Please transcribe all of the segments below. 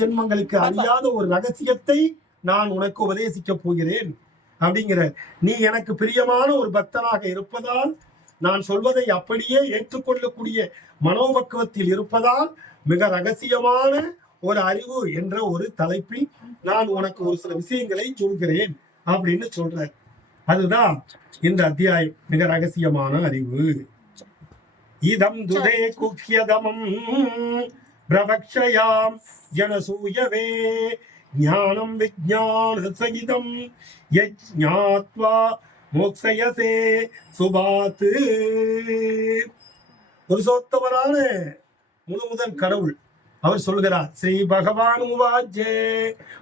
ஜென்மங்களுக்கு அறியாத ஒரு ரகசியத்தை நான் உனக்கு உபதேசிக்க போகிறேன் அப்படிங்கிற. நீ எனக்கு பிரியமான ஒரு பக்தனாக இருப்பதால், நான் சொல்வதை அப்படியே ஏற்றுக்கொள்ளக்கூடிய மனோபக்குவத்தில் இருப்பதால், மிக ரகசியமான ஒரு அறிவு என்ற ஒரு தலைப்பில் நான் உனக்கு ஒரு சில விஷயங்களை சொல்கிறேன் அப்படின்னு சொல்ற. அதுதான் இந்த அத்தியாயம், மிக ரகசியமான அறிவு. இதம் துதே குஹ்யதமம் பிரவக்ஷயாம் ஜனசூயவே ஞானம் விஜ்ஞான சகிதம் யஜ்ஞாத்வா மோக்ஷயசே சுபாத். புருஷோத்தமரான முழுமுதல் கடவுள் அவர் சொல்கிறார், ஸ்ரீ பகவான் உவாஜே,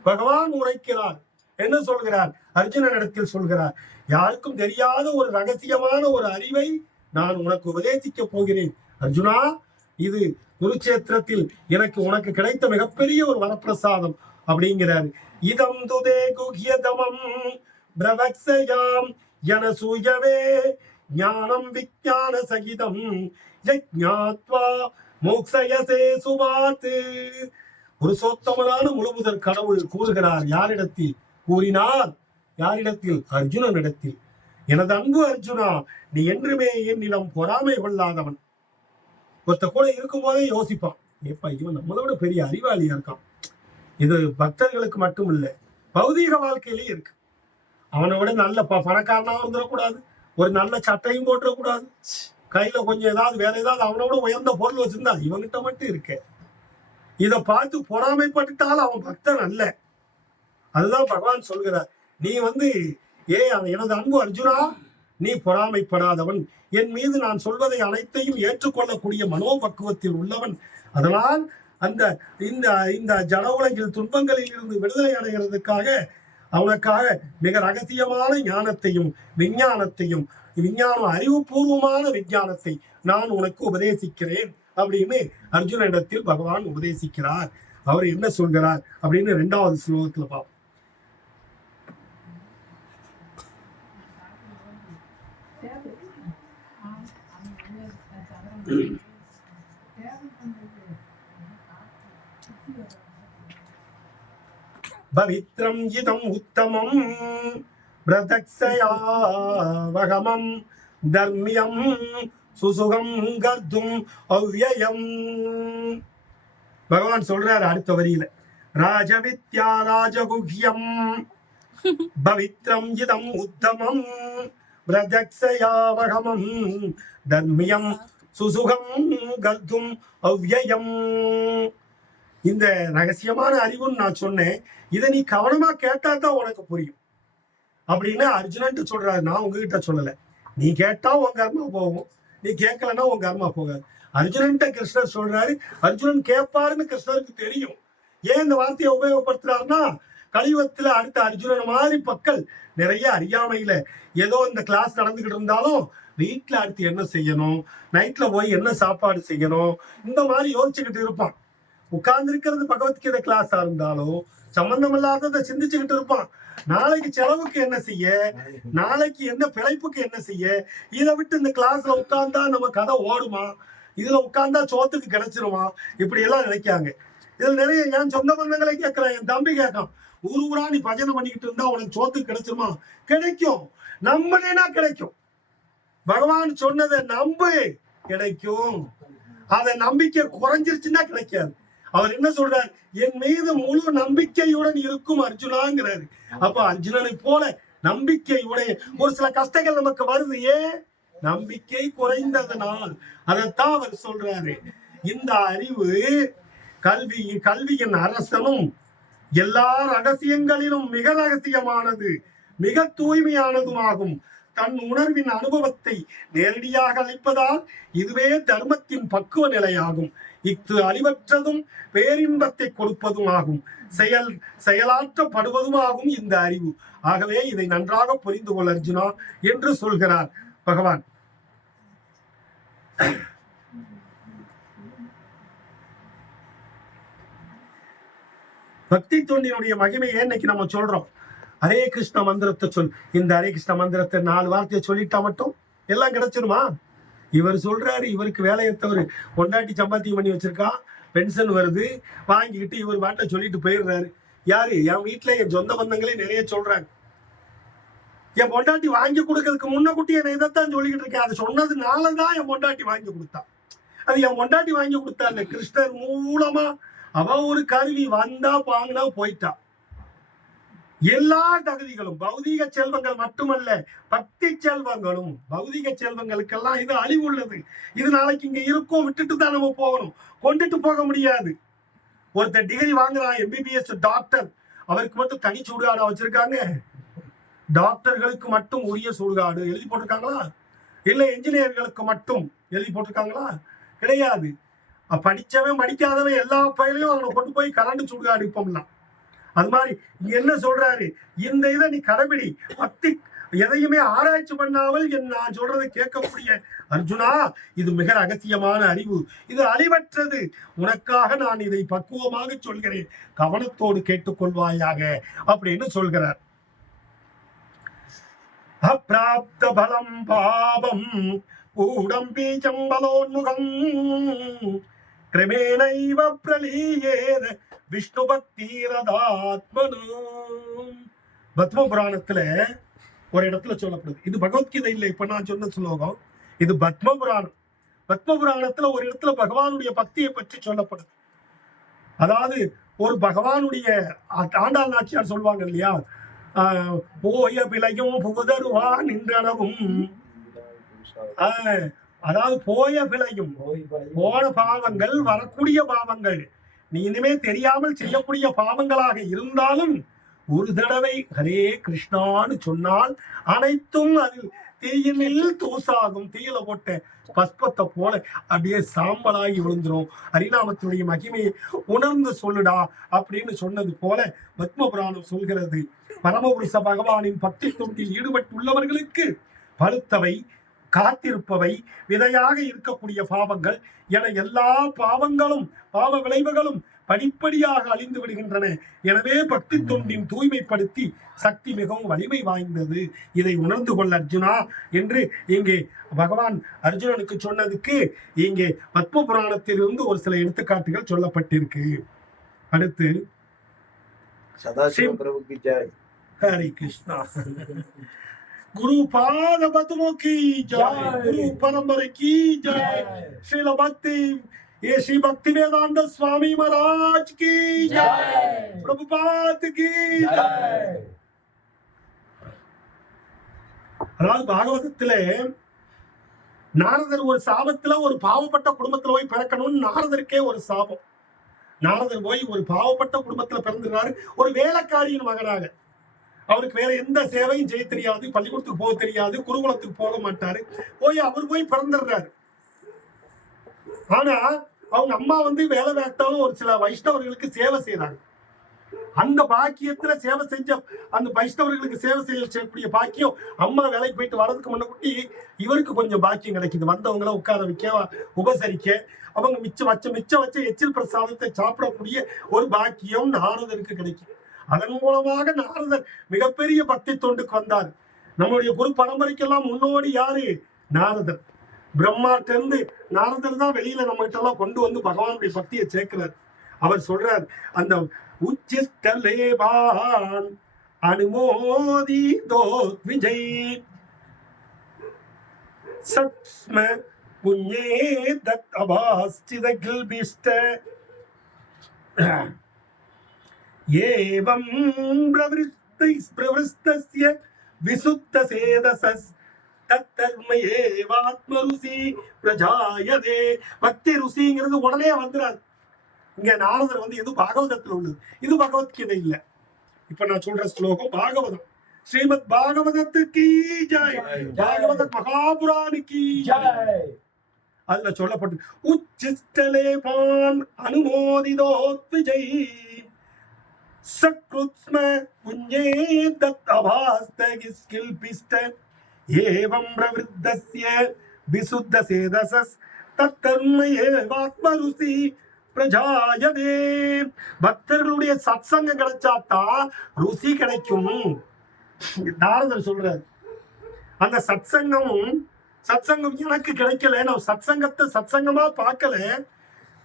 பகவான் உரைக்கிறார். என்ன சொல்கிறார்? அர்ஜுனனிடத்தில் சொல்கிறார், யாருக்கும் தெரியாத ஒரு ரகசியமான ஒரு அறிவை நான் உனக்கு உபதேசிக்க போகிறேன் அர்ஜுனா. இது குருச்சேத்திரத்தில் எனக்கு உனக்கு கிடைத்த மிகப்பெரிய ஒரு வரப்பிரசாதம் அப்படிங்கிறார். இதம் துதே குஹ்யதமம் பிரவக்ஷயாம் யனசூயவே ஞானம் விஜ்ஞான சகிதம் யஜ்ஞாத்வா மோக்ஷயசே சுபாத். புருஷோத்தமனான முழுமுதற் கடவுள் கூறுகிறார். யாரிடத்தில் கூறினார்? யாரிடத்தில்? அர்ஜுனனிடத்தில். எனது அன்பு அர்ஜுனா, நீ என்றுமே என்னிடம் பொறாமை கொள்ளாதவன். ஒருத்த கூட இருக்கும் போதே யோசிப்பான், ஏப்பா இவன் நம்மளோட பெரிய அறிவாளியா இருக்கான். இது பக்தர்களுக்கு மட்டும் இல்ல, பௌதீக வாழ்க்கையிலேயே இருக்கு. அவனோட நல்ல பணக்காரனா இருந்துடக்கூடாது, ஒரு நல்ல சட்டையும் போட்டுறக்கூடாது, கையில கொஞ்சம் ஏதாவது வேற ஏதாவது அவனோட உயர்ந்த பொருள் வச்சிருந்தா இவன்கிட்ட மட்டும் இருக்க. இதை பார்த்து பொறாமைப்பட்டுட்டால் அவன் பக்தன் அல்ல. அதுதான் பகவான் சொல்கிறார். நீ எனது அன்பு அர்ஜுனா, நீ பொறாமைப்படாதவன், என் மீது நான் சொல்வதை அனைத்தையும் ஏற்றுக்கொள்ளக்கூடிய மனோபக்குவத்தில் உள்ளவன். அதனால் அந்த இந்த இந்த ஜன உலகில் துன்பங்களில் இருந்து விடுதலை அடைகிறதுக்காக அவனுக்காக மிக ரகசியமான ஞானத்தையும் விஞ்ஞானத்தையும், விஞ்ஞானம் அறிவுபூர்வமான விஞ்ஞானத்தை நான் உனக்கு உபதேசிக்கிறேன் அப்படின்னு அர்ஜுனிடத்தில் பகவான் உபதேசிக்கிறார். அவர் என்ன சொல்கிறார் அப்படின்னு 2வது ஸ்லோகத்துல பார்ப்போம். பவித்ரம் இதம் உத்தமம் பிரதக்ஷயாவகமம் தர்மியம் சுசுகம் கர்த்தும் அவ்யயம். பகவான் சொல்றார் அடுத்த வரியில, ராஜவித்யா ராஜகுஹ்யம் பவித்ரம் இதம் உத்தமம் பிரதக்ஷயாவகமம் தர்மியம் சுசுகம் கர்த்தும் அவ்யயம். இந்த ரகசியமான அறிவுன்னு நான் சொன்னேன், இதை நீ கவனமா கேட்டா தான் உனக்கு புரியும் அப்படின்னு அர்ஜுனன்ட்டு சொல்றாரு. நான் உங்ககிட்ட சொல்லல. நீ கேட்டா உன் கர்மா போகும், நீ கேட்கலன்னா உன் கர்மா போகாது. அர்ஜுனன்ட்ட கிருஷ்ணர் சொல்றாரு. அர்ஜுனன் கேட்பாருன்னு கிருஷ்ணருக்கு தெரியும். ஏன் இந்த வார்த்தையை உபயோகப்படுத்துறாருன்னா, கலியுகத்துல அடுத்த அர்ஜுனன் மாதிரி மக்கள் நிறைய அறியாமையில ஏதோ இந்த கிளாஸ் நடந்துகிட்டு இருந்தாலும் வீட்டுல அடுத்து என்ன செய்யணும், நைட்ல போய் என்ன சாப்பாடு செய்யணும், இந்த மாதிரி யோசிச்சுக்கிட்டு இருப்பான். உட்கார்ந்து இருக்கிறது பகவத்கீதை கிளாஸா இருந்தாலும் சம்பந்தம் இல்லாததை சிந்திச்சுக்கிட்டு இருப்பான். நாளைக்கு செலவுக்கு என்ன செய்ய, நாளைக்கு என்ன பிழைப்புக்கு என்ன செய்ய, இதை விட்டு இந்த கிளாஸ்ல உட்கார்ந்தா நம்ம கதை ஓடுமா, இதுல உட்கார்ந்தா சோத்துக்கு கிடைச்சிருமா, இப்படி எல்லாம் நினைக்காங்க. இதுல நிறைய என் சொந்த பந்தங்களை கேட்கிறேன், என் தம்பி கேட்கான், ஊரா நீ பஜனை பண்ணிக்கிட்டு இருந்தா உனக்கு சோத்துக்கு கிடைச்சிருமா? கிடைக்கும், நம்பனா கிடைக்கும். பகவான் சொன்னதை நம்பு, கிடைக்கும். அதை நம்பிக்கை குறைஞ்சிருச்சுன்னா கிடைக்காது. அவர் என்ன சொல்றார்? என் மீது முழு நம்பிக்கையுடன் இருக்கும் அர்ஜுனாங்கிறாரு. அப்ப அர்ஜுனனை போல நம்பிக்கையுடைய ஒரு சில கஷ்டங்கள் நமக்கு வருது. ஏன்? நம்பிக்கை குறைந்ததனால். அதைத்தான் அவர் சொல்றாரு. இந்த அறிவு கல்வியின் அரசனும் எல்லா ரகசியங்களிலும் மிக ரகசியமானது, மிக தூய்மையானதும் ஆகும். தன் உணர்வின் அனுபவத்தை நேரடியாக அளிப்பதால் இதுவே தர்மத்தின் பக்குவ நிலையாகும். இஃது அழிவற்றதும் பேரின்பத்தை கொடுப்பதும் ஆகும், செயலாற்றப்படுவதும் ஆகும் இந்த அறிவு. ஆகவே இதை நன்றாக புரிந்து கொள் அர்ஜுனா என்று சொல்கிறார் பகவான். பக்தி தொண்டினுடைய மகிமையை இன்னைக்கு நம்ம சொல்றோம். ஹரே கிருஷ்ண மந்திரத்தை சொல். இந்த ஹரே கிருஷ்ண மந்திரத்தை 4 வார்த்தையை சொல்லிட்டா மட்டும் எல்லாம் கிடைச்சிருமா? இவர் சொல்றாரு, இவருக்கு வேலையத்தவர் பொண்டாட்டி சம்பாத்தியம் பண்ணி வச்சிருக்கா, பென்ஷன் வருது வாங்கிக்கிட்டு இவர் வாட்டை சொல்லிட்டு போயிடுறாரு. யாரு? என் வீட்டுல என் சொந்த பந்தங்களே நிறைய சொல்றாங்க. என் பொண்டாட்டி வாங்கி கொடுக்கறதுக்கு முன்னக்கூட்டி என்னை இதைத்தான் சொல்லிக்கிட்டு இருக்கேன். அது சொன்னதுனாலதான் என் பொண்டாட்டி வாங்கி கொடுத்தா. அது என் பொண்டாட்டி வாங்கி கொடுத்தா இல்ல, கிருஷ்ணர் மூலமா அவ ஒரு கருவி வந்தா வாங்கினா போயிட்டா. எல்லா தகுதிகளும் பௌதீக செல்வங்கள் மட்டுமல்ல, பக்தி செல்வங்களும். பௌதீக செல்வங்களுக்கெல்லாம் இது அழிவு உள்ளது. இது நாளைக்கு இங்க இருக்கும், விட்டுட்டு தான் நம்ம போகணும், கொண்டுட்டு போக முடியாது. ஒருத்தர் டிகிரி வாங்குறான், எம்பிபிஎஸ் டாக்டர், அவருக்கு மட்டும் தனி சுடுகாடு வச்சிருக்காங்க. டாக்டர்களுக்கு மட்டும் உரிய சுடுகாடு எழுதி போட்டிருக்காங்களா? இல்ல என்ஜினியர்களுக்கு மட்டும் எழுதி போட்டிருக்காங்களா? கிடையாது. படிச்சவன் படிக்காதவன் எல்லா பயிலையும் அவனை கொண்டு போய் கரண்டு சுடுகாடு இப்போம்லாம். அது மாதிரி இங்க என்ன சொல்றாரு, இந்த இதை நீ கடைபிடி. பக்தி எதையுமே ஆராய்ச்சி பண்ணாமல் நான் சொல்றதை கேட்கக்கூடிய அர்ஜுனா, இது மிக ரகசியமான அறிவு, இது அழிவற்றது. உனக்காக நான் இதை பக்குவமாக சொல்கிறேன், கவனத்தோடு கேட்டுக்கொள்வாயாக அப்படின்னு சொல்கிறார். அப்ராப்த பலம் பாவம் கூடம் பீஜம் பலோன்முகம் கிரமேணைவ பிரலீயேத விஷ்ணு பக்திரதாத்மனு. பத்ம புராணத்துல ஒரு இடத்துல சொல்லப்படுது. இது பகவத்கீதை இல்லை, இப்ப நான் சொன்ன ஸ்லோகம். இது பத்ம புராணம். பத்ம புராணத்துல ஒரு இடத்துல பகவானுடைய பக்தியை பற்றி சொல்லப்படுது. அதாவது ஒரு பகவானுடைய ஆண்டாள் நாச்சியார் சொல்லுவாங்க இல்லையா, போய பிழையும் புகுதருவா நின்றனவும். அதாவது போய பிழையும், போன பாவங்கள் வரக்கூடிய பாவங்கள், நீ இனிமே தெரியாமல் செய்யக்கூடிய பாவங்களாக இருந்தாலும் ஒரு தடவை ஹரே கிருஷ்ணான்னு சொன்னால் அனைத்தும் அதில் தீயினில் தூசாகும். தீயில போட்ட பஸ்பத்தை போல அப்படியே சாம்பலாகி விழுந்துரும். ஹரிநாமத்தினுடைய மகிமையை உணர்ந்து சொல்லுடா அப்படின்னு சொன்னது போல பத்ம புராணம் சொல்கிறது. பரமபுருஷ பகவானின் பக்தி தொண்டில் ஈடுபட்டுள்ளவர்களுக்கு பழுத்தவை, காத்திருப்பவை, விதையாக இருக்கக்கூடிய பாவங்கள் என எல்லா பாவங்களும் பாவ விளைவுகளும் படிப்படியாக அழிந்து விடுகின்றன. எனவே பக்தி தொண்டின் தூய்மைப்படுத்தி சக்தி மிகவும் வலிமை வாய்ந்தது. இதை உணர்ந்து கொள்ள அர்ஜுனா என்று இங்கே பகவான் அர்ஜுனனுக்கு சொன்னதுக்கு இங்கே பத்ம புராணத்திலிருந்து ஒரு சில எடுத்துக்காட்டுகள் சொல்லப்பட்டிருக்கு. அடுத்து ஹரி கிருஷ்ணா. குரு பாத பத்மோ கி ஜெய், குரு பரம்பரை கி ஜெய், ஸ்ரீல பக்தி ये श्री भक्ति वेदांत स्वामी महाराज की जय, प्रभुपाद की जय. அதாவது பாகவதத்திலே நாரதர் ஒரு சாபத்துல ஒரு பாவப்பட்ட குடும்பத்துல போய் பிறக்கணும்னு நாரதருக்கே ஒரு சாபம். நாரதர் போய் ஒரு பாவப்பட்ட குடும்பத்துல பிறந்துறாரு, ஒரு வேலைக்காரியின் மகனாக. அவருக்கு வேற எந்த சேவையும் செய்ய தெரியாது, பள்ளிக்கூடத்துக்கு போக தெரியாது, குருகுலத்துக்கு போக மாட்டாரு. அவர் போய் பிறந்துடுறாரு. ஆனா அவங்க அம்மா வேலை வேட்டாலும் ஒரு சில வைஷ்ணவர்களுக்கு சேவை செய்யறாங்க. அந்த பாக்கியத்துல சேவை செஞ்ச அந்த வைஷ்ணவர்களுக்கு சேவை செய்யக்கூடிய பாக்கியம் அம்மா வேலைக்கு போயிட்டு வர்றதுக்கு முன்னக்கூட்டி இவருக்கு கொஞ்சம் பாக்கியம் கிடைக்குது. வந்தவங்களை உட்கார வைக்க, உபசரிக்க, அவங்க மிச்சம் வச்ச எச்சில் பிரசாதத்தை சாப்பிடக்கூடிய ஒரு பாக்கியம் நாரதருக்கு கிடைக்கும். அதன் மூலமாக நாரதர் மிகப்பெரிய பக்தி தொண்டுக்கு வந்தார். நம்மளுடைய குரு பரம்பரைக்கெல்லாம் முன்னோடி யாரு? நாரதர். பிரம்மாட்ட இருந்து நாரதர் தான் வெளியில நம்ம கிட்ட எல்லாம் கொண்டு வந்து பகவானுடைய பக்தியை சேர்க்கிறார். அவர் சொல்றார், அந்த உச்சிஷ்டலேபான் அனுமோதி தோ விஜய் சத்ஸ்ம புண்யே தத் அபாஸ்சிதகில்பிஷ்ட ஏவம் பிரவருஸ்தஸ்ய விசுத்த சேதசஸ் பக்தி ருசிங்கிறது உடனே வந்துடாது. இங்க நாரதர் இது பாகவதத்துல உள்ளது, இது பகவத்கீதை இல்ல. இப்ப நான் சொல்ற ஸ்லோகம் பாகவதம். ஸ்ரீமத் பாகவதத்துக்கு ஜெய், பாகவத மகாபுராணிக்கு ஜெய். அதுல சொல்லப்பட்டு உச்சிஷ்டலேபான் அனுமோதிதோ விஜய் சக்ருத்ஸ்ம புண்யே தத் அபாஸ்தகிஸ்கில்பிஷ்ட ஏவம் பிரவிருத்தஸ்ய விசுத்த சேதசஸ் தத்தர்மயேவாத்மருசி பிரஜாயதே. பக்தர்களுடைய சத்சங்கம் கிடைச்சாதான் ருசி கிடைக்கும். நாரதர் சொல்றார், அந்த சத்சங்கம் எனக்கு கிடைக்கல, நான் சத்சங்கத்தை சத்சங்கமா பார்க்கல,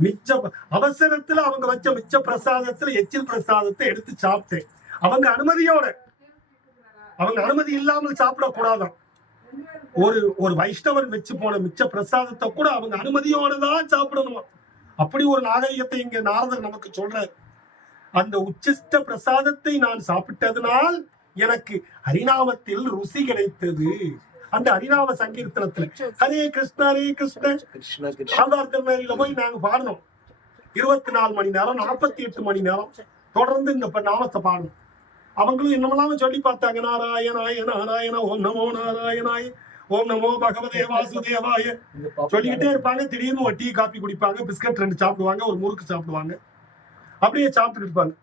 மிச்ச அவசரத்துல அவங்க வச்ச மிச்ச பிரசாதத்துல எச்சில் பிரசாதத்தை எடுத்து சாப்பிட்டேன். அவங்க அனுமதியோட, அவங்க அனுமதி இல்லாமல் சாப்பிடக்கூடாதான். ஒரு வைஷ்ணவர் வச்சு போன மிச்ச பிரசாதத்தை கூட அவங்க அனுமதியோட தான் சாப்பிடணுமா. அப்படி ஒரு நாகரிகத்தை இங்க நாரதர் நமக்கு சொல்றாரு. அந்த உச்சிஷ்ட பிரசாதத்தை நான் சாப்பிட்டதனால் எனக்கு ஹரிநாமத்தில் ருசி கிடைத்தது. அந்த ஹரிநாம சங்கீர்த்தனத்துல ஹரே கிருஷ்ண ஹரே கிருஷ்ண ஆதார்த்தமேரியில போய் நாங்க பாடணும். 24 மணி நேரம் 48 மணி நேரம் தொடர்ந்து இந்த நாமத்தை பாடணும். அவங்களும் என்னமெல்லாம் சொல்லி பார்த்தாங்க. நாராயணாய நாராயண, ஓம் நமோ நாராயணாய, ஓம் நமோ பகவதே வாசுதேவாய சொல்லிக்கிட்டே இருப்பாங்க. திடீர்னு ஒரு டீ காப்பி குடிப்பாங்க, பிஸ்கட் 2 சாப்பிடுவாங்க, ஒரு முறுக்கு சாப்பிடுவாங்க, அப்படியே சாப்பிட்டு இருப்பாங்க.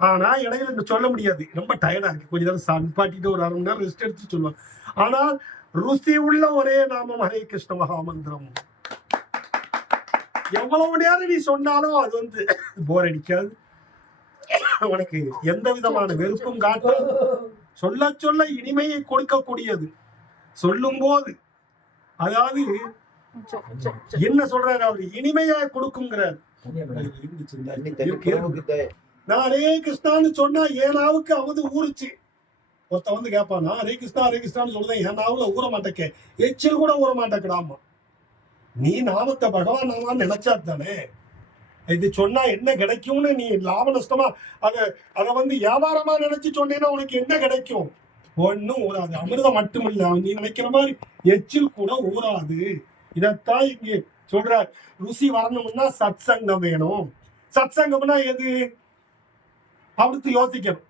ஆனா இடையில சொல்ல முடியாது, ரொம்ப டயர்டா இருக்கு, கொஞ்ச நேரம் நிப்பாட்டிட்டு ஒரு 1/2 மணி நேரம் ரெஸ்ட் எடுத்து சொல்லுவாங்க. ஆனால் ருசி உள்ள ஒரே நாமம் ஹரே கிருஷ்ண மகாமந்திரம். எவ்வளவு நேரம் நீ சொன்னாலும் அது போர் அடிக்காது, உனக்கு எந்த விதமான வெறுப்பும் காட்டாது. சொல்ல சொல்ல இனிமையை கொடுக்கக்கூடியது. சொல்லும் போது அதாவது என்ன சொல்றாரு, அவரு இனிமையா கொடுக்குங்கிறார். நான் ஹரே கிருஷ்ணான்னு சொன்னா என் நாவுக்கு அவது ஊறுச்சு. ஒருத்த கேட்பான், நான் ஹரே கிருஷ்ணா ஹரே கிருஷ்ணான்னு சொல்லுதேன், என் நாவுல ஊற மாட்டேக்க, எச்சில் கூட ஊற மாட்டேக்கடாமா. நீ நாமத்தை பகவான் நாமான்னு நினைச்சா தானே. இது சொன்னா என்ன கிடைக்கும்னு நீ லாப நஷ்டமா அதை வியாபாரமா நினைச்சு சொன்னேன்னா உனக்கு என்ன கிடைக்கும்? ஒன்னும் ஊறாது. அமிர்தம் மட்டும் இல்ல, நீ நினைக்கிற மாதிரி எச்சில் கூட ஊறாது. இதத்தான் இங்க சொல்றார். ருசி வரணும்னா சத் சங்கம் வேணும். சத் சங்கம்னா எது? அடுத்து யோசிக்கணும்.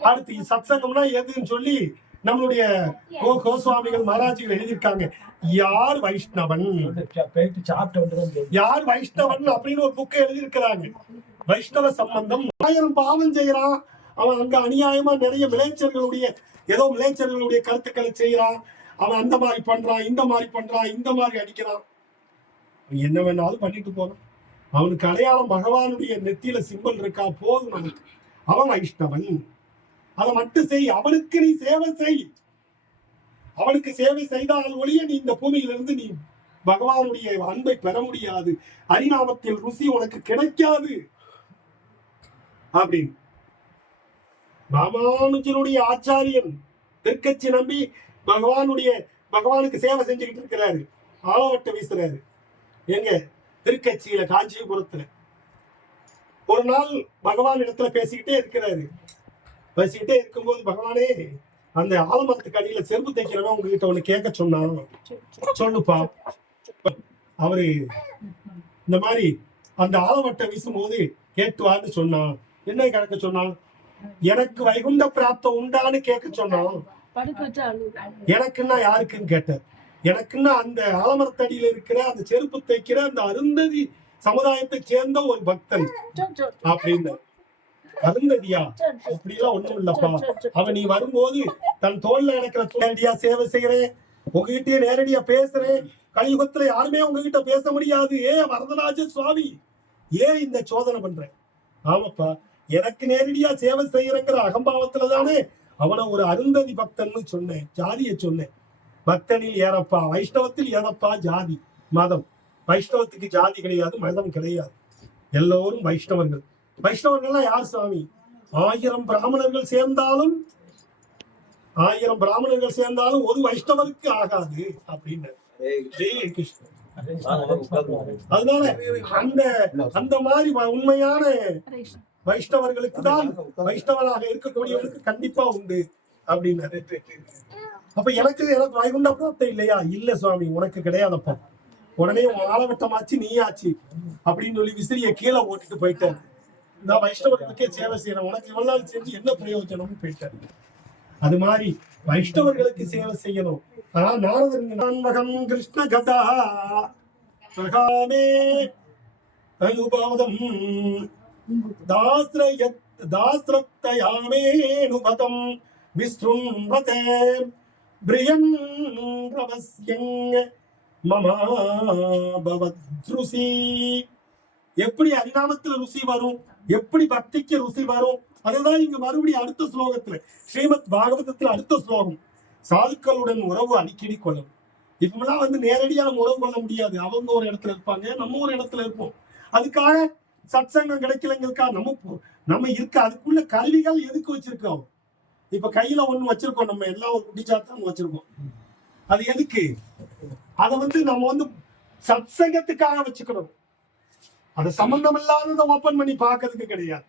அடுத்து சத் சங்கம்னா எதுன்னு சொல்லி நம்மளுடைய கோஸ்வாமிகள் மகாராஜிகள் எழுதியிருக்காங்க. யார் வைஷ்ணவன், யார் வைஷ்ணவன் அப்படின்னு ஒரு புக்கை எழுதியிருக்கிறாங்க. வைஷ்ணவ சம்பந்தம். 1000 பாவம் செய்யறான் அவன், அங்க அநியாயமா நிறைய மிளைச்சர்களுடைய கருத்துக்களை செய்யறான் அவன். அந்த மாதிரி பண்றான், இந்த மாதிரி பண்றான், இந்த மாதிரி அடிக்கிறான், என்ன வேணாலும் பண்ணிட்டு போறான். அவனுக்கு அடையாளம் பகவானுடைய நெத்தியில சிம்பல் இருக்கா போதும் அவனுக்கு. அவன் வைஷ்ணவன். அதை மட்டும் செய், அவனுக்கு நீ சேவை செய். அவனுக்கு சேவை செய்தால் ஒழிய நீ இந்த பூமியிலிருந்து நீ பகவானுடைய அன்பை பெற முடியாது. ஹரிநாமத்தில் ருசி உனக்கு கிடைக்காது அப்படின்னு ராமானுஜனுடைய ஆச்சாரியன் திருக்கச்சி நம்பி பகவானுக்கு சேவை செஞ்சுக்கிட்டு இருக்கிறாரு. ஆலவட்ட வீசுறாரு. எங்க திருக்கட்சியில, காஞ்சிபுரத்துல. ஒரு நாள் பகவான் இடத்துல பேசிக்கிட்டே இருக்கும்போது, பகவானே அந்த ஆலமரத்துக்கு அடியில செருப்பு தைக்கிறவன் உங்ககிட்ட ஒண்ணு கேட்க சொன்னான், சொல்லுப்பா. அவரு இந்த மாதிரி அந்த ஆலவட்டை வீசும்போது கேட்டுவான்னு சொன்னான். என்ன கேட்க சொன்னான்? எனக்கு வைகுண்ட பிராப்தம் உண்டான்னு கேட்க சொன்னான். எனக்குன்னா யாருக்குன்னு கேட்டார். எனக்குன்னா அந்த ஆலமரத்தடியில இருக்கிற அந்த செருப்பு தைக்கிற அந்த அருந்ததி சமுதாயத்தை சேர்ந்த ஒரு பக்தன் அப்படின்னு. அருந்ததியா? அப்படிலாம் ஒண்ணும் இல்லப்பா. அவன் நீ வரும்போது தன் தோல்ல நடக்கிற நேரடியா சேவை செய்யறேன், உங்ககிட்டயே நேரடியா பேசுறேன். கலியுகத்துல யாருமே உங்ககிட்ட பேச முடியாது. வரதராஜ சுவாமி, ஏன் இந்த சோதனை பண்றேன்? ஆமாப்பா, எனக்கு நேரடியா சேவை செய்யறங்கிற அகம்பாவத்துல தானே அவனை ஒரு அருந்ததி பக்தன்னு சொன்னேன், ஜாதியை சொன்னேன். பக்தனில் ஏறப்பா, வைஷ்ணவத்தில் ஏறப்பா ஜாதி மதம். வைஷ்ணவத்துக்கு ஜாதி கிடையாது, மதம் கிடையாது. எல்லோரும் வைஷ்ணவர்கள். வைஷ்ணவர்கள்லாம் யார் சுவாமி? 1000 பிராமணர்கள் சேர்ந்தாலும் ஒரு வைஷ்ணவருக்கு ஆகாது அப்படின்னு. அதனால அந்த மாதிரி உண்மையான வைஷ்ணவர்களுக்கு தான், வைஷ்ணவனாக இருக்கக்கூடியவர்களுக்கு கண்டிப்பா உண்டு அப்படின்னு. அப்ப எனக்கு வைகுண்ட பிராப்தம் இல்லையா? இல்ல சுவாமி, உனக்கு கிடையாதப்பா. உடனே ஆலவட்டமாச்சு நீ ஆச்சு அப்படின்னு சொல்லி விசிறிய கீழே ஓட்டிட்டு போயிட்டேன். நான் வைஷ்ணவர்களுக்கே சேவை செய்யறேன், உனக்கு இவ்வளவு நாள் செஞ்சு என்ன பிரயோஜனம்னு போயிட்டேன். அது மாதிரி வைஷ்ணவர்களுக்கு சேவை செய்யணும். ஆனா நாரதன் கிருஷ்ண கதா அனுபாதம் தாஸ்ரயத்தயாமேனுபதம் விஸ்ரும்பதே பிரியம் ரவஸ்யங் மமா பவத்ருசி. எப்படி ஹரிநாமத்துல ருசி வரும், எப்படி பக்திக்கு ருசி வரும், அதுதான் இங்க மறுபடியும் அடுத்த ஸ்லோகத்துல, ஸ்ரீமத் பாகவதத்துல அடுத்த ஸ்லோகம். சாதுக்களுடன் உறவு அடிக்கடி கொள்ளும். இப்பெல்லாம் வந்து நேரடியா நம்ம உறவு பண்ண முடியாது. அவங்க ஒரு இடத்துல இருப்பாங்க, நம்ம ஒரு இடத்துல இருப்போம். அதுக்காக சத்சங்கம் கிடைக்கலங்களுக்கா நம்ம இருக்க அதுக்குள்ள கருவிகள் எதுக்கு வச்சிருக்கோம்? இப்ப கையில ஒண்ணு வச்சிருக்கோம், நம்ம எல்லாம் ஒரு குடிச்சாத்தான் வச்சிருக்கோம். அது எதுக்கு? அதை வந்து நம்ம வந்து சத்சங்கத்துக்காக வச்சுக்கணும். அது சம்பந்தம் இல்லாததை ஓபன் பண்ணி பார்க்கறதுக்கு கிடையாது.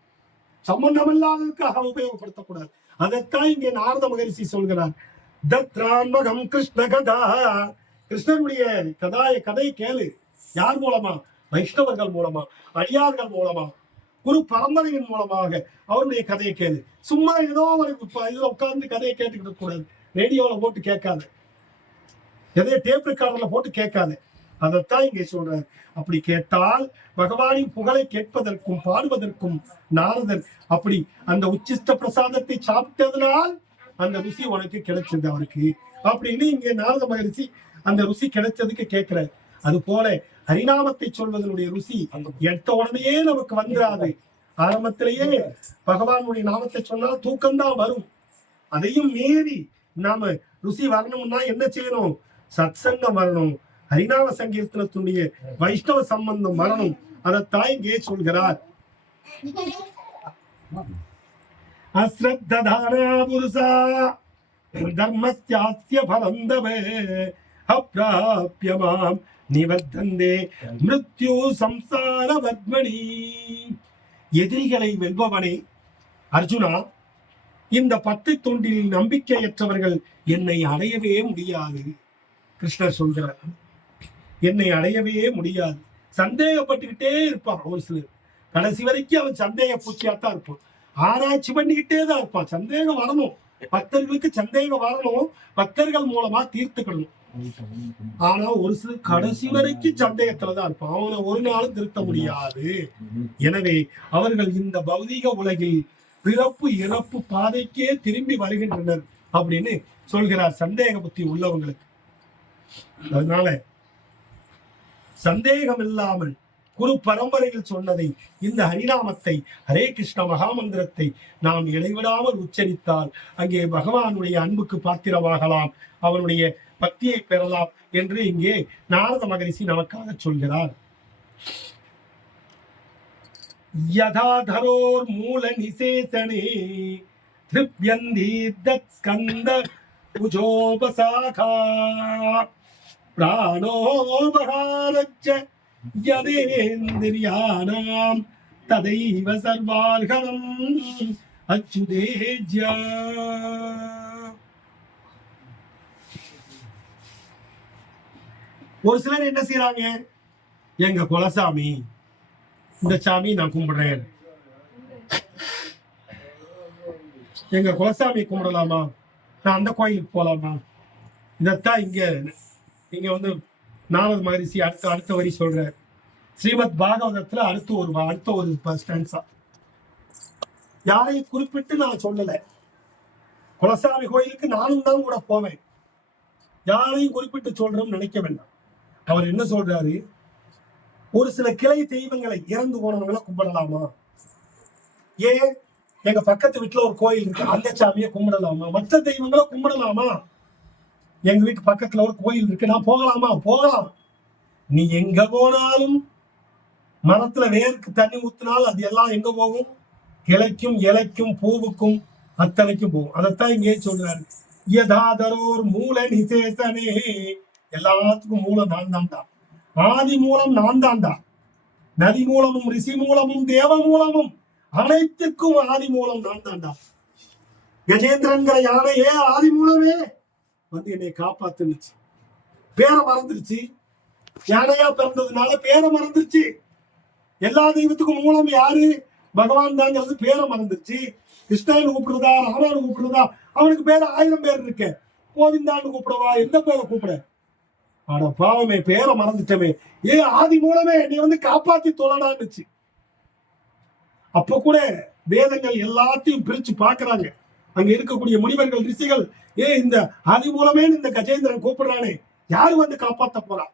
சம்பந்தம் இல்லாததுக்காக உபயோகப்படுத்தக்கூடாது. அதைத்தான் இங்கே நாரத மகரிஷி சொல்கிறார். தத்ரான்மகம் கிருஷ்ண கதா, கிருஷ்ணனுடைய கதையை கேளு. யார் மூலமா? வைஷ்ணவர்கள் மூலமா, அடியார்கள் மூலமா, குரு பரம்பரையின் மூலமாக அவருடைய கதையை கேளு. சும்மா ஏதோ ஒரு இதுல உட்கார்ந்து கதையை கேட்டுக்கிட்டு கூடாது. ரேடியோல போட்டு கேட்காது, எதையோ டேப் ரெக்கார்டர்ல போட்டு கேட்காது. அதைத்தான் இங்கே சொல்ற. அப்படி கேட்டால் பகவானின் புகழை கேட்பதற்கும் பாடுவதற்கும் நாரதர் அப்படி அந்த உச்சிஷ்ட பிரசாதத்தை சாப்பிட்டதனால் அந்த ருசி உனக்கு கிடைச்சது அவருக்கு அப்படின்னு இங்கே நாரத மகரிஷி அந்த ருசி கிடைச்சதுக்கு கேட்கிறார். அது போல ஹரிநாமத்தை சொல்வதனுடைய ருசி எட்ட உடனே நமக்கு வந்துடாது. ஆரம்பத்திலேயே பகவானுடைய நாமத்தை சொன்னால் தூக்கம்தான் வரும். அதையும் மீறி நாம ருசி வரணும்னா என்ன செய்யணும்? சத்சங்கம் வரணும், ஹரிநாம சங்கீர்த்தனத்துடைய வைஷ்ணவ சம்பந்தம் வரணும். அதைத்தான் இங்கே சொல்கிறார். அஸ்ரத்ததானா புருஷா தர்மஸ்யாஸ்ய பரந்தவே அப்ராப்யமாம் நிவர்த்தந்தே மிருத்யு சம்சார வத்மணி. எதிரிகளை வெல்பவனே அர்ஜுனா, இந்த 10 தொண்டில் நம்பிக்கையற்றவர்கள் என்னை அடையவே முடியாது. கிருஷ்ணர் சொல்கிறார், என்னை அடையவே முடியாது. சந்தேகப்பட்டுக்கிட்டே இருப்பான் ஒரு சிலர். கடைசி வரைக்கும் அவன் சந்தேக பூச்சியாத்தான் இருப்பான். ஆராய்ச்சி பண்ணிக்கிட்டே தான் இருப்பான். சந்தேகம் வரணும், பக்தர்களுக்கு சந்தேகம் வரணும், பக்தர்கள் மூலமா தீர்த்துக்கணும். ஆனா ஒரு சிலர் கடைசி வரைக்கும் சந்தேகத்துலதான் இருப்பான். அவனை ஒரு நாளும் திருத்த முடியாது. எனவே அவர்கள் இந்த பௌதீக உலகில் பிறப்பு இறப்பு பாதைக்கே திரும்பி வருகின்றனர் அப்படின்னு சொல்கிறார், சந்தேக புத்தி உள்ளவங்களுக்கு. அதனால சந்தேகம் இல்லாமல் குரு பரம்பரையில் சொன்னதை, இந்த ஹரிநாமத்தை, ஹரே கிருஷ்ண மகாமந்திரத்தை நாம் இடைவிடாமல் உச்சரித்தால் அங்கே பகவானுடைய அன்புக்கு பாத்திரமாகலாம், அவனுடைய பக்தியை பெறலாம் என்று இங்கே நாரத மகரிஷி நமக்காக சொல்கிறார். யதாதரோர் மூல நிசேசனே திருப்யந்தி தத் ஸ்கந்த புஜோபசாகா பிராணோபகாரச்ச யதேந்திரியானாம் ததைவ சர்வார்கணம் அச்சுதேஜ்யா. ஒரு சிலர் என்ன செய்யறாங்க? எங்க குலசாமி, இந்த சாமி நான் கும்பிடுறேன், எங்க குலசாமி கும்பிடலாமா, நான் அந்த கோயிலுக்கு போலாமா? இதத்தான் இங்க வந்து நாரத மகரிஷி அடுத்த வரி சொல்ற. ஸ்ரீமத் பாகவதத்துல அடுத்த ஒரு ஸ்டான்ஸா. யாரையும் குறிப்பிட்டு நான் சொல்லல. குலசாமி கோயிலுக்கு நானும் தான் கூட போவேன். யாரையும் குறிப்பிட்டு சொல்றோம்னு நினைக்க வேண்டாம். அவர் என்ன சொல்றாரு? ஒரு சில கிளை தெய்வங்களை இறந்து போனவங்களை கும்பிடலாமா? ஏன் எங்க பக்கத்து வீட்டுல ஒரு கோயில் இருக்கு, அந்த சாமியை கும்பிடலாமா? மற்ற தெய்வங்களை கும்பிடலாமா? எங்க வீட்டு பக்கத்துல ஒரு கோயில் இருக்கு, நான் போகலாமா? போகலாம். நீ எங்க போனாலும் மரத்துல வேருக்கு தண்ணி ஊத்தினால் அது எல்லாம் எங்க போகும்? கிளைக்கும் இலைக்கும் பூவுக்கும் அத்தனைக்கும் போகும். அதைத்தான் இங்கே சொல்றாரு. யதாதரோர் மூல நிசேசனே, எல்லாத்துக்கும் மூலம் நான் தான்டா. ஆதி மூலம் நான் தான்டா. நதி மூலமும் ரிஷி மூலமும் தேவ மூலமும் அனைத்திற்கும் ஆதி மூலம் நான் தான்டா. கஜேந்திரன்கிற யானையே ஆதி மூலமே வந்து என்னை காப்பாத்துனுச்சு. பேரை மறந்துருச்சு, யானையா பிறந்ததுனால பேரை மறந்துருச்சு. எல்லா தெய்வத்துக்கும் மூலம் யாரு? பகவான் தாங்கிறது பேரை மறந்துருச்சு. கிருஷ்ணான்னு கூப்பிடுறதா, ராமான்னு கூப்பிடுறதா, அவனுக்கு பேர 1000 பேர் இருக்கு. கோவிந்தான்னு கூப்பிடவா, எந்த பேரை கூப்பிட? ஆட பாவமே, பேரை மறந்துட்டமே. ஆதி மூலமே நீ வந்து காப்பாத்தி தொழடான்னுச்சு. அப்ப கூட வேதங்கள் எல்லாத்தையும் பிரிச்சு பாக்குறாங்க. அங்க இருக்கக்கூடிய முனிவர்கள், ரிஷிகள், இந்த ஆதி மூலமே இந்த கஜேந்திரன் கூப்பிடுறானே, யாரு வந்து காப்பாத்த போறா?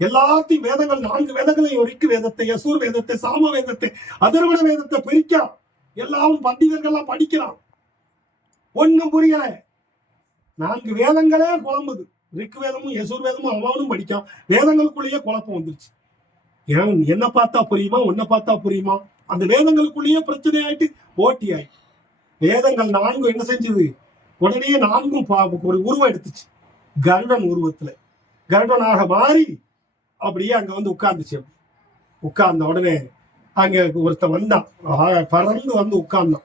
எல்லாத்தையும் வேதங்கள் 4 வேதங்களையும், ரிக்கு வேதத்தை, யசூர் வேதத்தை, சாம வேதத்தை, அதர்வண வேதத்தை பிரிக்கலாம். எல்லாரும் பண்டிதர்கள்லாம் படிக்கிறான். ஒண்ணும் புரியல. 4 வேதங்களே குழம்புது. ரிக் வேதமும் யசுர் வேதமும் அவனும் படிக்கான். வேதங்களுக்குள்ளேயே குழப்பம் வந்துருச்சு. ஏன் என்ன பார்த்தா புரியுமா, உன்னை பார்த்தா புரியுமா? அந்த வேதங்களுக்குள்ளேயே பிரச்சனை ஆயிட்டு ஓட்டி ஆயிட்டு. வேதங்கள் 4 என்ன செஞ்சது? உடனே 4 ஒரு உருவம் எடுத்துச்சு. கருடன் உருவத்துல கருடனாக மாறி அப்படியே அங்க வந்து உட்கார்ந்துச்சு. உட்கார்ந்த உடனே அங்க ஒருத்தன் வந்தான், பறந்து வந்து உட்கார்ந்தான்.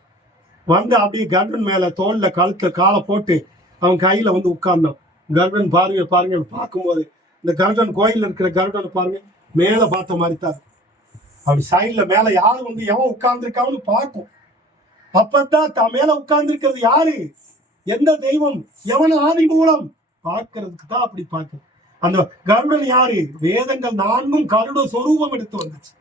வந்து அப்படியே கருடன் மேல தோல்ல கழுத்துல காலை போட்டு அவன் கையில வந்து உட்கார்ந்தான். கருடன் பாருங்க பாருங்க பார்க்கும்போது இந்த கருடன் கோயில்ல இருக்கிற கருடனை பாருங்க, மேல பார்த்த மாதிரி தான் அப்படி சைட்ல மேல யாரு வந்து எவன் உட்கார்ந்துருக்கான்னு பார்க்கும். அப்பதான் தான் மேல உட்கார்ந்துருக்கிறது யாரு, எந்த தெய்வம், எவன் ஆதி மூலம் பார்க்கறதுக்கு தான் அப்படி பார்க்கணும். அந்த கருடன் யாரு? வேதங்கள் 4 கருட சொரூபம் எடுத்து வந்துச்சு.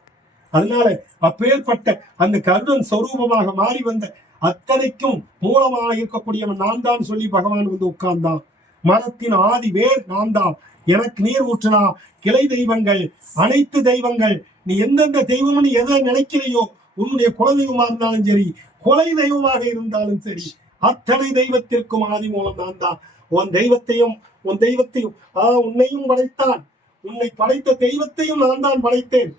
அதனால அப்பேற்பட்ட அந்த கருடன் சொரூபமாக மாறி வந்த அத்தனைக்கும் மூலமாக இருக்கக்கூடியவன் நான் தான் சொல்லி பகவான் வந்து உட்கார்ந்தான். மரத்தின் ஆதி வேர் நான் தான், எனக்கு நீர் ஊற்றினா கிளை தெய்வங்கள் அனைத்து தெய்வங்கள், நீ எந்தெந்த தெய்வம்னு எதை நினைக்கிறையோ, உன்னுடைய குலதெய்வமா இருந்தாலும் சரி, கொலை தெய்வமாக இருந்தாலும் சரி, அத்தனை தெய்வத்திற்கும் ஆதி மூலம் நான் தான். உன் தெய்வத்தையும் உன்னையும் படைத்தான், உன்னை படைத்த தெய்வத்தையும் நான் தான் படைத்தேன்,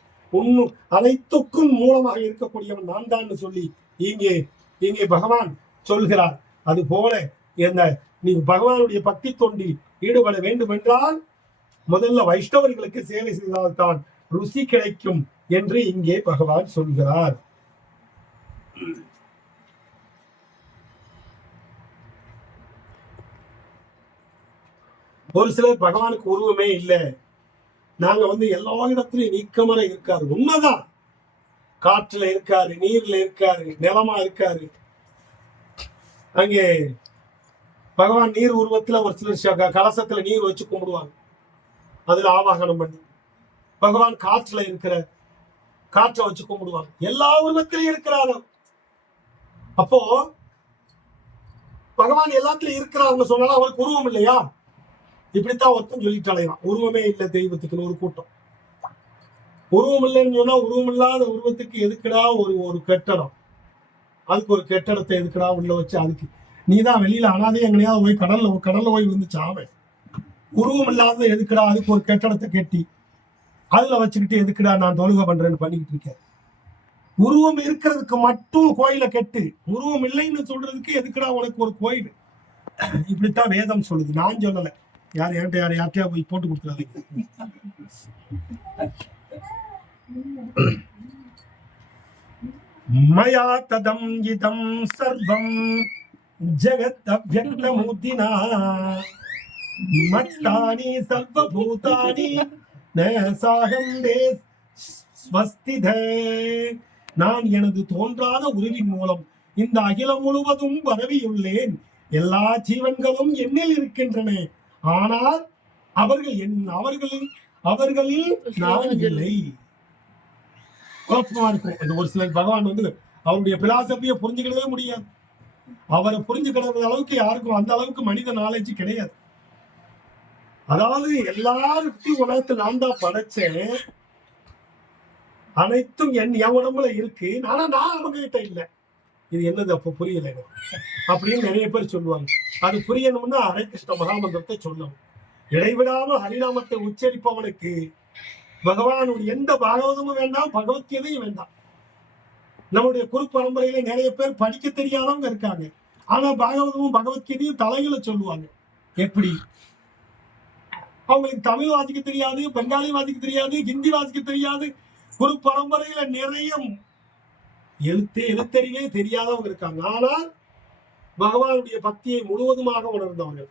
அனைத்துக்கும் மூலமாக இருக்கக்கூடியவன் நான் தான் சொல்லி இங்கே பகவான் சொல்கிறார். அது போல என்ன, நீ பகவானுடைய பக்தி தொண்டில் ஈடுபட வேண்டும் என்றால் முதல்ல வைஷ்ணவர்களுக்கு சேவை செய்தால்தான் ருசி கிடைக்கும் என்று இங்கே பகவான் சொல்கிறார். ஒரு சிலர் பகவானுக்கு உருவமே இல்லை, நாங்க வந்து எல்லா இடத்துலயும் நீக்கமர இருக்காரு. உண்மைதான், காற்றுல இருக்காரு, நீர்ல இருக்காரு, நிலமா இருக்காரு. அங்கே பகவான் நீர் உருவத்துல ஒரு சிலர் கலசத்துல நீர் வச்சு கும்பிடுவாங்க, அதுல ஆவாகனம் பண்ணி. பகவான் காற்றுல இருக்கிற காற்றை வச்சு கும்பிடுவாங்க, எல்லா உருவத்திலையும் இருக்கிறாரு. அப்போ பகவான் எல்லாத்துலயும் இருக்கிறாருன்னு சொன்னாலும் அவருக்கு உருவம் இல்லையா? இப்படித்தான் ஒருத்தன் சொல்லிட்டு அலையான், உருவமே இல்லை தெய்வத்துக்குன்னு ஒரு கூட்டம். உருவம் இல்லைன்னு சொன்னா உருவம் இல்லாத உருவத்துக்கு எதுக்குடா ஒரு கட்டடம், அதுக்கு ஒரு கட்டடத்தை எதுக்குடா உள்ள வச்சு, அதுக்கு நீதான் வெளியில அனாதே எங்கனையாவது போய் கடல்ல போய் வந்துச்சு ஆமை. உருவம் இல்லாத எதுக்குடா அதுக்கு ஒரு கட்டடத்தை கட்டி அதுல வச்சுக்கிட்டு எதுக்குடா நான் தொழுகை பண்றேன்னு பண்ணிக்கிட்டு இருக்கேன். உருவம் இருக்கிறதுக்கு மட்டும் கோயிலை கெட்டு, உருவம் இல்லைன்னு சொல்றதுக்கு எதுக்குடா உனக்கு ஒரு கோயில்? இப்படித்தான் வேதம் சொல்லுது, நான் சொல்லலை. யார்கிட்டயா போய் போட்டு கொடுத்துறாதீங்க. மயா ததம் இதம் சர்வம் ஜகத் அவ்யக்தமூர்த்தினா மத்தானி சர்வபூதானி நசாகம் ஸ்வஸ்திதே. நான் எனது தோன்றாத உருவின் மூலம் இந்த அகிலம் முழுவதும் பரவியுள்ளேன். எல்லா ஜீவன்களும் என்னில் இருக்கின்றன, ஆனால் அவர்களில் நான் இல்லை. குழப்பமா இருக்கும். ஒரு சிலர் பகவான் வந்து அவருடைய பிலாசபியை புரிஞ்சுக்கிடவே முடியாது. அவரை புரிஞ்சுக்கிற அளவுக்கு யாருக்கும் அந்த அளவுக்கு மனித நாலேஜ் கிடையாது. அதாவது எல்லாருக்கும் உலகத்தில் நான் தான் படைச்சேன், அனைத்தும் என் உடம்புல இருக்கு, ஆனா நான் அவங்க கிட்ட இல்லை. இது என்னது அப்ப புரியல அப்படின்னு நிறைய பேர் சொல்லுவாங்க. அது புரியணும்னா ஹரே கிருஷ்ண மகாமந்திரத்தை சொல்லணும். இடைவிடாம ஹரிநாமத்தை உச்சரிப்பவனுக்கு பகவானுடைய எந்த பாகவதமும் வேண்டாம், பகவத்கீதையும் வேண்டாம். நம்முடைய குரு பரம்பரையில நிறைய பேர் படிக்க தெரியாதவங்க இருக்காங்க, ஆனா பாகவதமும் பகவத்கீதையும் தலையில சொல்லுவாங்க. எப்படி? அவங்களுக்கு தமிழ் வாசிக்க தெரியாது, பெங்காலி வாசிக்க தெரியாது, ஹிந்தி வாசிக்க தெரியாது. குரு பரம்பரையில நிறைய எழுத்தறிவே தெரியாதவங்க இருக்காங்க, ஆனால் பகவானுடைய பக்தியை முழுவதுமாக உணர்ந்தவர்கள்.